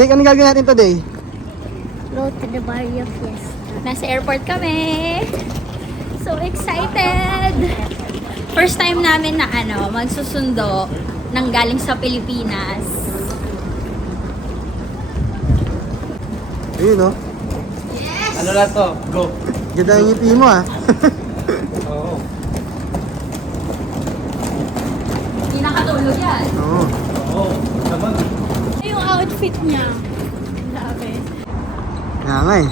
Jake, ano gagawin natin today? Go to the Barrio Fiesta. Nasa airport kami. So excited! First time namin na magsusundo ng galing sa Pilipinas. Ayun, no? Yes! Ano lang to? Go. Ganda yung ngiti mo, ah. Oo. Hindi nakatulog yan. Oo. Oo. Naman. Yung outfit niya. Grabe. Kaya nga eh.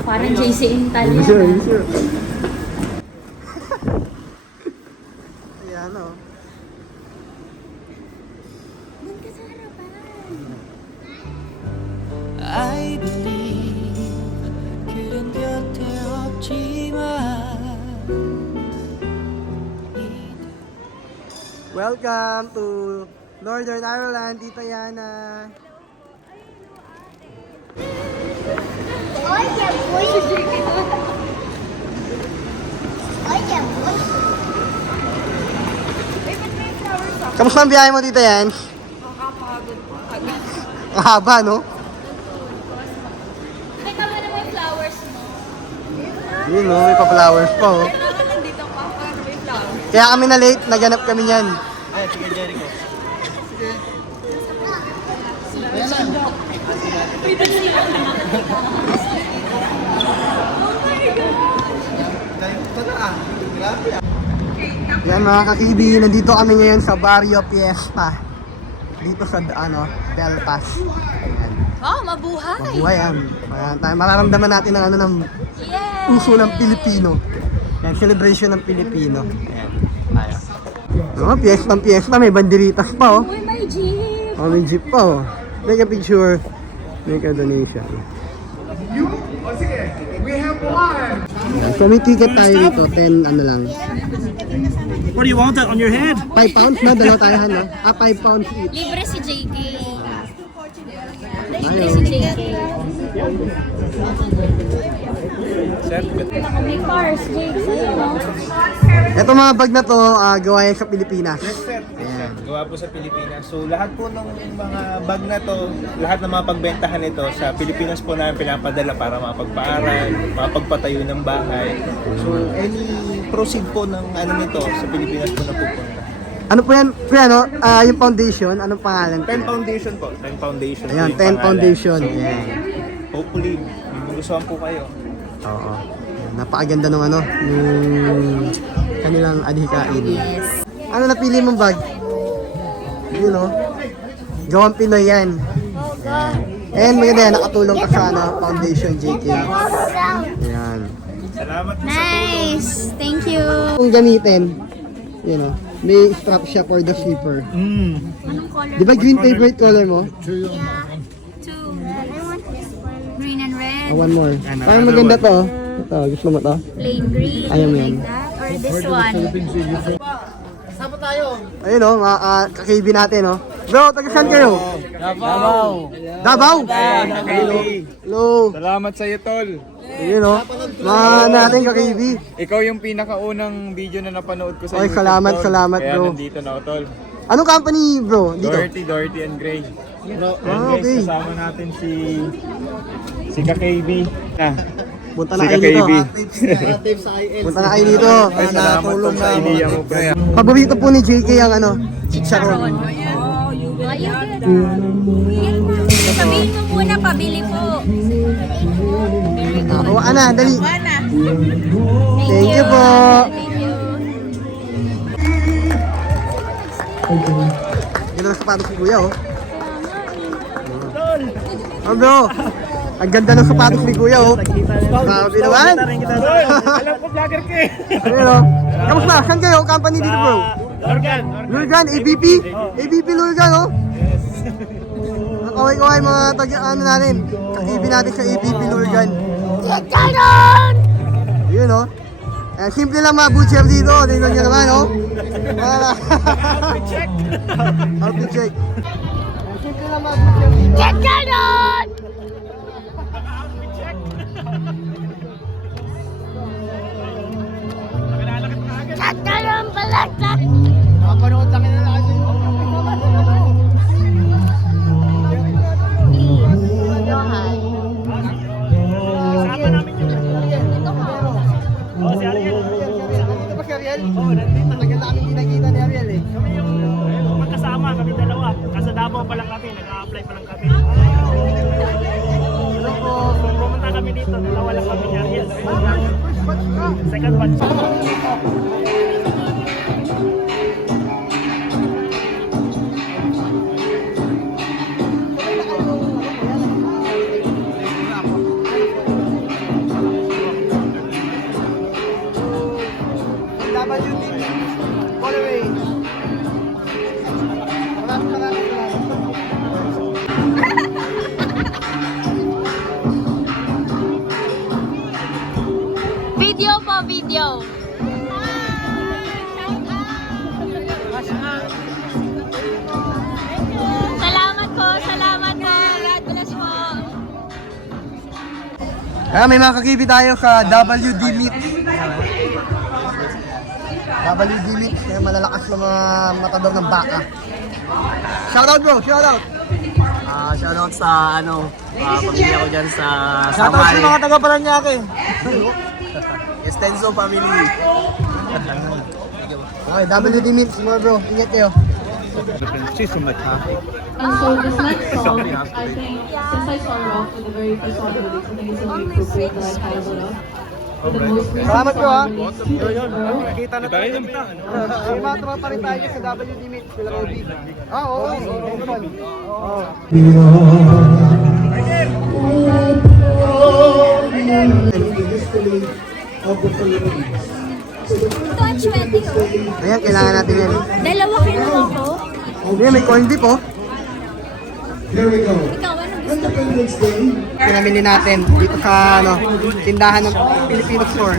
Parang JC Intal yan. Sure, ah. sure. Ayan, oh. Doon ka sa harapan. I believe 그런 곁에 없지만 Welcome to Northern Ireland, Tita Yana. Oye, boy. Oye, boy. Kamusta ang biyahe mo, Tita Yan? Ang haba, no? Teka mo na may flowers mo. Yun, no? May pa-flowers pa, oh. Nandito pa para may flowers. Kaya kami na late, naganap kami niyan. Ay, sige Jericho. Yan mga kakibi, nandito kami ngayon sa Barrio Fiesta. Dito sa Belfast. Ayan. Oh, mabuhay! Mabuhay yan. Mararamdaman natin ang ng Yes! puso ng Pilipino. Yan, celebration ng Pilipino. Ayan. Tayo. Oh, fiesta, may banderitas pa, oh. Uy, may jeep! Oh, may jeep pa, oh. Make a picture. Make a donation. Ayan. So may ticket tayo dito, 10 ano lang. What do you want that on your head? 5 pounds na, dalawa tayo no? 5 pounds each. Libre si JK. Libre Ayaw. si JK. May cars, JK. Sa'yo, no? Ito mga bag na to, gawa yan sa Pilipinas. Ayan. Gawa po sa Pilipinas. So lahat po ng mga bag na to, lahat ng mga pagbentahan nito sa Pilipinas po namin pinapadala para mapagpaaral, mapagpatayo ng bahay. So any proceed po ng nito sa Pilipinas po na pupunta. Ano po yan? Kuya, no? Yung foundation, anong pangalan? 10 Foundation po. 10 Foundation. po Ayan, yung 10 pangalan. Foundation. So, Ayan. hopefully, magugustuhan po kayo. Oo. Napakaganda ng nung kanilang adhikain. Yes. Ano napili mong bag? Yun, no? Gawang Pinoy yan. And maganda yan, nakatulong ka sa foundation, JK. Ayan. Salamat po sa tulong. Nice! Thank you! Kung gamitin, yun, no? May strap siya for the zipper. Anong color? Di ba green favorite color mo? Yeah. Two. I want this one. Green and red. One more. Parang maganda to. Ito, gusto mo to? Plain green. Ayaw mo yan. Like that. Or this one. Ayun, no? Mga kakibi natin, no? Bro, taga saan kayo? Davao. Davao? Hello. Salamat sa iyo, Tol. Ayun, no? Mga natin kakibi. Ikaw yung pinakaunang video na napanood ko sa Ay, YouTube, salamat, Tol. salamat, Kaya bro. nandito na ako, Tol. Anong company, bro? Dito? Doherty and Gray. Bro, okay. guys, kasama natin si KKB. Punta Si na kayo dito. KKB. Punta na kayo dito. Ay, salamat Tol sa idea mo, bro. Paborito po ni JK ang chicharon. Sabihin mo muna, pabili po. Very good. Hawakan na, dali. Thank you po. Thank you. Ganda ng sapatos ni Kuya, oh. Oh, bro. Ang ganda ng sapatos ni Kuya, oh. Sabi naman. Alam ko, vlogger ka eh. Ayun, oh. Kamusta? Saan kayo? Company dito, bro? Lurgan. Lurgan, ABP? ABP Lurgan, oh. Nakaway-kaway mga natin. Kakibi natin sa ABP Lurgan. Yun, oh. Simple lang mga butcher dito. Tingnan nyo naman, oh. Outfit check. Outfit check. Simple lang mga butcher dito. Chacharon balagtak. Kapanood lang nila kasi. Nandito ba si Ariel? Oo, nandito. Matagal na kami hindi nakita ni Ariel eh. Kami yung magkasama, kami dalawa. Kasi Davao pa lang kami, nag-a-apply pa lang kami. Hello po. Kung pumunta kami dito, dalawa lang kami ni Ariel. Second batch. WD Followay. Maraming salamat. Video po, video. Salamat po, salamat po. God bless po. Kaya may mga kakibi tayo sa WD Meat. WD Meat, kaya malalakas na mga matador ng baka. Shoutout bro, shoutout! Shoutout sa pamilya ko dyan sa Shoutout sa mga taga Paranaque. Extenso family. Okay, WD Meat, mga bro, ingat kayo. And so this next song, I think, since I started off with the very first song release, I think it's only appropriate that I follow it up with the most recent Salamat bro ha. song released. Nakita na tayo. May mga tropa rin tayo sa WD Meat, sila Roby. Oo. Oo. Ito ang 20 oh. Ayan, kailangan natin yan. Dalawa kinuha ko. Ayan, may corned beef oh. Ikaw, ano gusto mo? Pinamili natin dito sa tindahan ng Filipino store.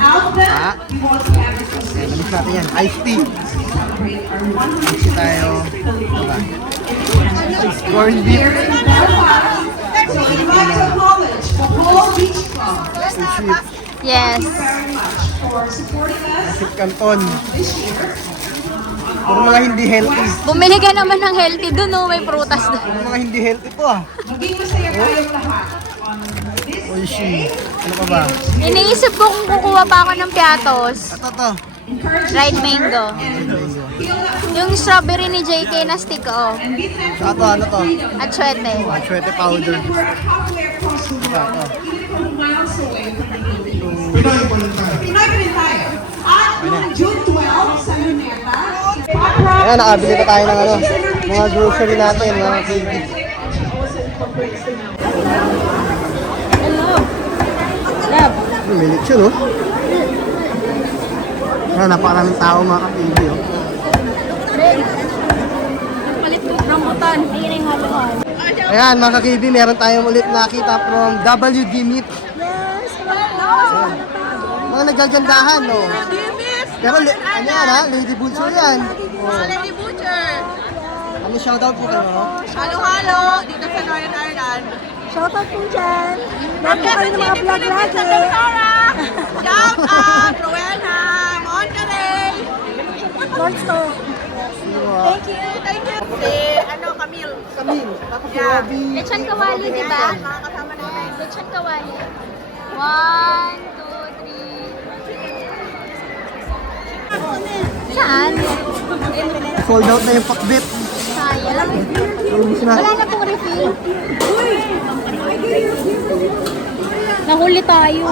Ha? Ayan, namis natin yan. Iced tea. Iced tayo. Diba? Corned beef. So we'd like to acknowledge the whole beach club. Yes. For supporting us Sip Canton. this year. Puro mga hindi healthy. Bumili ka naman ng healthy dun, oh. May prutas dun. Puro mga hindi healthy to ah. Maging masaya tayong lahat on this Oishi. Ano pa ba? Iniisip ko kung kukuha pa ako ng piatos. Ito to. Dried mango. Yung strawberry ni JK na stick, oh. Saka to, ano to? Atsuete. Achwete powder. we're halfway across the world, even from miles away from the Philippines. Pinoy pa rin tayo. At noong June 12 sa Luneta, Ayan, nakabili na tayo ng mga grocery natin, mga kids. May lechon, oh. Ayan, napakaraming tao mga kapili, oh. Rambutan. Hiring halo-halo. Ayan, mga kakibi, meron tayong ulit nakita from WD Meat. Mga nagjajandahan, no? Pero, ano yan, ha? Lady Butcher yan. Oh. Lady Butcher. Ano, shoutout po kayo, no? Halo-halo dito sa Northern Ireland. Shoutout po dyan. Ang kayo ng mga vlog lagi. Shout out, Rowena, Monterey. Thank you. Si, Camille. Camille, tapos si Yeah. Robbie. Lechon kawali, di ba? Makakasama namin. Lechon kawali. 1, 2, 3. Saan? Sold out na yung pakbit. Sayang. Ubus na. Wala na pong refill. Nahuli tayo.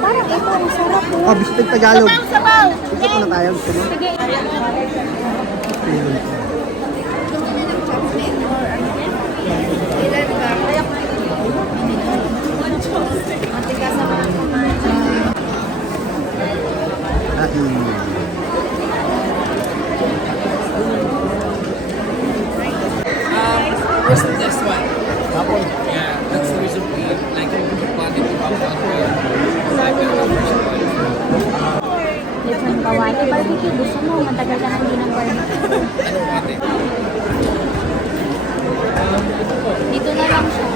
Parang ito, ang sarap po. Oh, bistig Tagalog. Sabaw! Gusto ko na tayo. Gusto mo? Sige. Where's this one? Yeah, that's the reason we like planted to have one here. Lechon kawali. Barbecue. Gusto mo, matagal ka nang hindi ng barbecue. Dito na lang siya.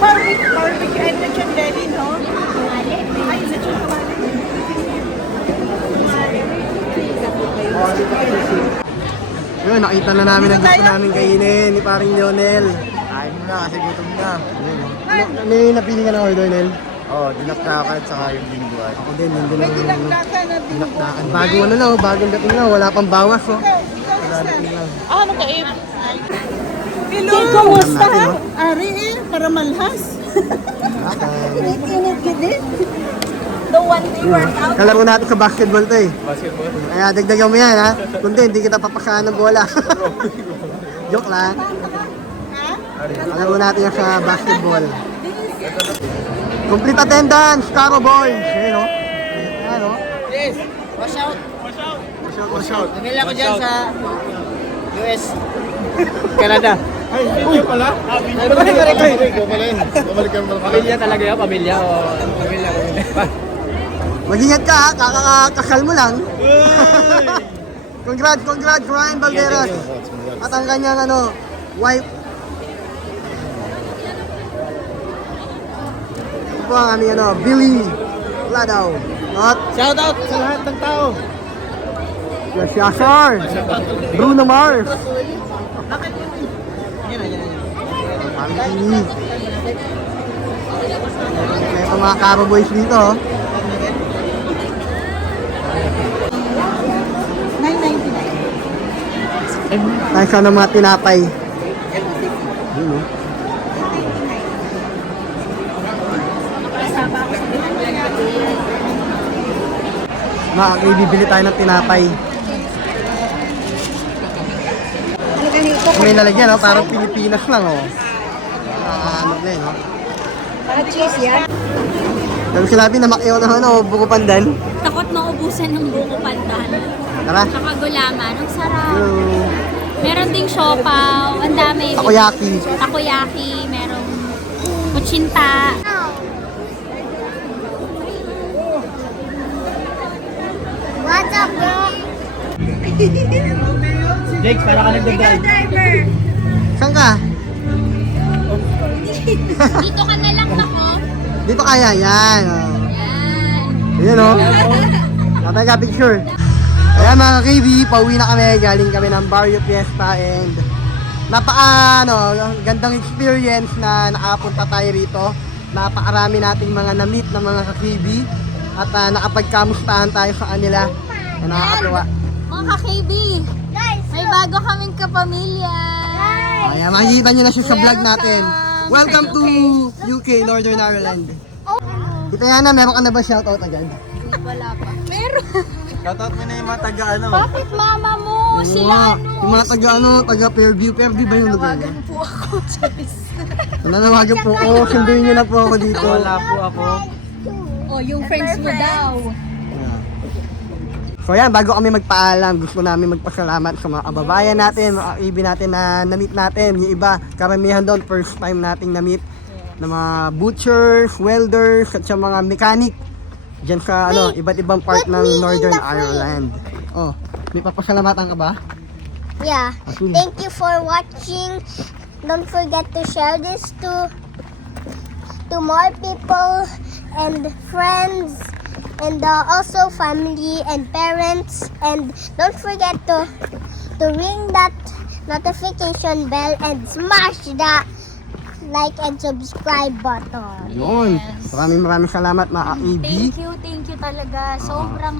Barbecue and lechon ready, no? Kawali. Ay, lechon kawali. Yun, nakita na namin ang gusto namin kainin ni paring Lionel. Kain mo na kasi gutom na. Ano, may napili ka na order, Nel? Oo, dinakdakan saka yung lingguan. Ako din, nandun ang dinakdakan. Bagong ano lang, bagong dating lang, wala pang bawas oh. Wala dating lang. Ano ka, Eve? Hello! Kumusta? Ari eh, para malhas. Okay. Init ka din. The one day workout. Kalaro natin sa basketball to eh. Basketball. Kaya dagdagan mo yan ha. Kundi hindi kita papasaan ng bola. Joke lang. Kalaro natin yan sa basketball. Complete attendance, Caro Boys. Ayan o. Ayan o. Yes! Wash out! Watch out. Namila ko dyan sa US. Canada. Ay, yun pala. Pamilya talaga yun, pamilya o pamilya. Mag-ingat ka ha. Kakakasal mo lang. Congrats, Ryan Valderas. At ang kanyang wife. Ito po ang aming Billy Ladaw. At Shout out sa lahat ng tao. Yes, Yashar. Bruno Mars. Pangini. Ito mga Caro Boys dito. Oh. 9.99. Tayo sa mga tinapay. Yun, oh. Bibili tayo ng tinapay. May lalagyan, no? Parang Pilipinas lang, oh. Ano na yun, no? Para cheese yan. Pero sinabi na makyaw na, buko pandan. Takot na ubusan ng buko pandan. Tara. Tsaka gulaman. Ang sarap. Yo. Meron ding siopaw. Ang dami. Takoyaki. Takoyaki. Merong kutsinta. What's up, bro? Jake, para ka nagdagdag. Saan ka? Dito ka na lang ako. Dito kaya, yan. Oh. Yan. Ayan, oh. Tatay ka picture. Ayan mga KB, pauwi na kami. Galing kami ng Barrio Fiesta and gandang experience na nakapunta tayo rito. Napakarami nating mga na-meet ng mga ka-KB at nakapagkamustahan tayo sa kanila. Nakakatuwa. Mga ka-KB, may bago kaming kapamilya. Ayan, makikita nyo na siya sa vlog natin. Welcome to UK, Northern Ireland. Tita Yana, meron ka na ba shoutout agad? Wala pa. Meron. Shoutout mo na yung mga taga Bakit mama mo? Sila Yung mga taga Fairview. Fairview ba yung lugar niya? po ako, Charis. Nananawagan po ako. Sunduin niyo na po ako dito. Wala po ako. Oh, yung friends mo daw. So yan, bago kami magpaalam, gusto namin magpasalamat sa mga kababayan natin, mga kaibigan natin na na-meet natin. Yung iba, karamihan doon, first time nating na-meet na mga butchers, welders, at sa mga mechanic dyan sa iba't ibang part ng Northern Ireland. Oh, may papasalamatan ka ba? Yeah. Asun. Thank you for watching. Don't forget to share this to more people and friends and also family and parents, and don't forget to ring that notification bell and smash the like and subscribe button. Yun. Maraming salamat mga ka-KB. Thank you talaga. Sobrang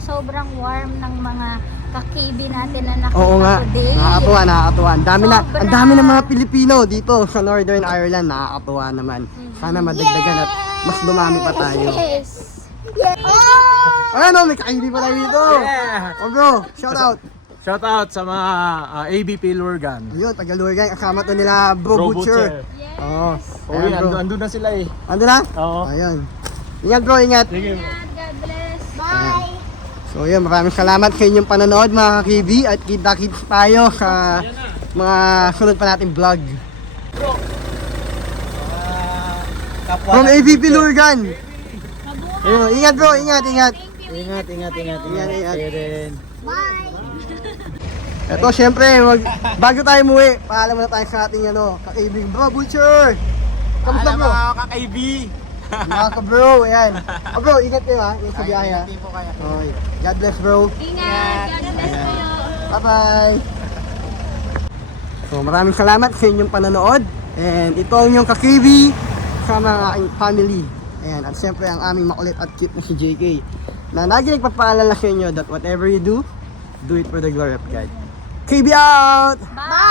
warm ng mga ka-KB natin na nakita Oo nga, today. nakakatuwa. Ang Sobra. dami ng mga Pilipino dito sa Northern Ireland. Nakakatuwa naman. Sana madagdagan at mas dumami pa tayo. Yes. Yeah. Oh! Ano, may ka-KB pa tayo dito. Oh bro, shout out. Shout out sa mga ABP Lurgan. Yun, Tagalurgan. Kasama to nila Bro Butcher. Oo. Uy, Ayan, bro. andun na sila eh. Ando na? Oo. Ayun. Ingat bro, ingat. Sige. God bless. Bye. So yun, maraming salamat sa inyong panonood mga ka-KB at kita-kits tayo sa mga sunod pa nating vlog. From ABP Lurgan. Ayun, ingat bro, ingat. Ingat. Bye. Ito syempre, bago tayo umuwi, paalam muna tayo sa ating ka-KB Bro Butcher. Kamusta bro? ka-KB. Mga ka-bro, ayan. Oh bro, ingat kayo ha, ingat sa biyahe ha. Hindi po kaya. Okay. God bless bro. Ingat. God bless kayo. Bye-bye! So maraming salamat sa inyong panonood. And ito ang inyong ka-KB sa mga aking family. Ayan, at siyempre ang aming makulit at cute na si JK na lagi nagpapaalala sa inyo that whatever you do it for the glory of God. KB out! Bye!